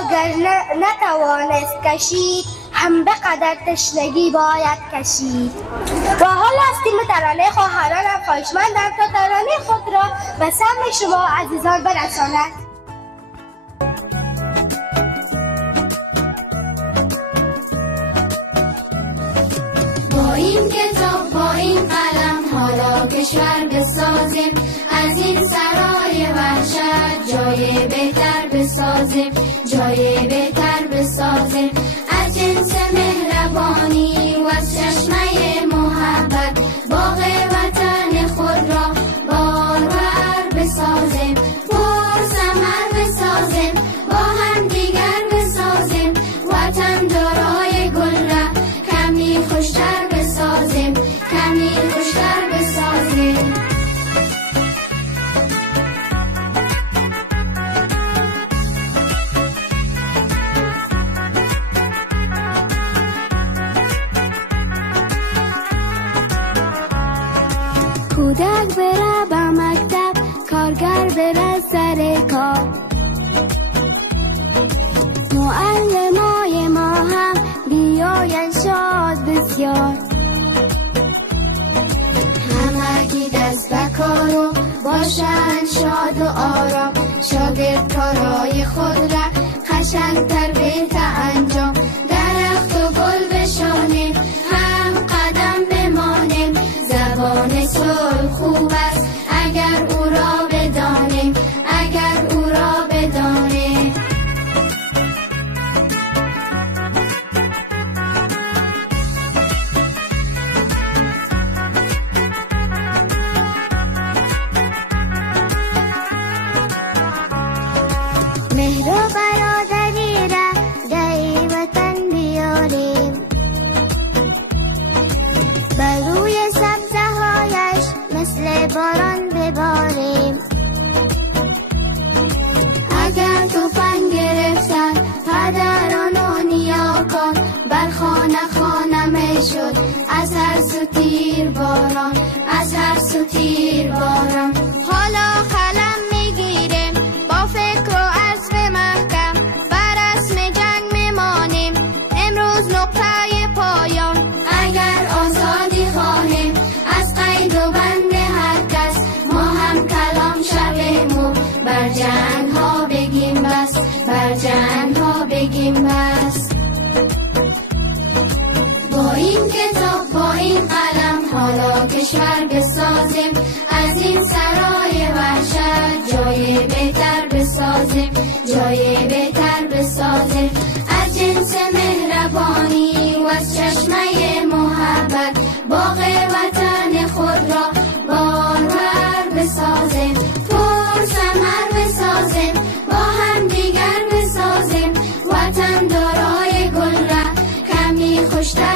را گر نتوانست کشید، هم به قدر تشنگی باید کشید. و حال هستیم ترانه خواهرانم خواهشمندم تا ترانه خود را به سمع شما عزیزان برساند. با این کتاب با این قلم حالا کشور بسازیم، از این سرای وحشت جای بهتر بسازیم، جای بهتر بسازیم. از جنس مهربانی و از چشمه محبت باغ وطن خود را بارور بسازیم، پر ثمر بسازیم، با هم دیگر بسازیم. وطن دارای گل را کمی خوشتر بسازیم، کمی خوشتر بسازیم. کودک بره به مکتب، کارگر بره سر کار. معلمای ما هم بیاین شاد بسیار. همگی دست به کار و باشند شاد و آرام. شاگرد کارای خود را قشنگتر بهتر انجام. درخت و گل بشانیم، هم قدم بمانیم. زبان صلح خوب است اگر او را بدانیم، اگر او را بدانیم. مهر و برادری را در وطن بیاریم، بر روی سبزه هایش مثل باران بباریم. اگر توفان گرفتن پدران و نیاکان، بر خانه خانه می شد از هر سو تیر باران، از هر سو تیر باران. حالا قلم میگیریم با فکر و عزم محکم، بر رسم جنگ میمانیم امروز نقطه پایان. اگر آزادی خواهیم از قید و بند هر کس، ما هم کلام شویم و بر جنگ ها بگیم بس، بر جنگ ها بگیم بس. با این کتاب با این قلم حالا کشور بسازیم، از این سرای وحشت جای بهتر بسازیم، جای بهتر بسازیم. از جنس مهربانی و از چشمه محبت باغ وطن خود را بارور بسازیم، پر ثمر بسازیم، با هم دیگر بسازیم. وطن دارای گل را کمی خوشتر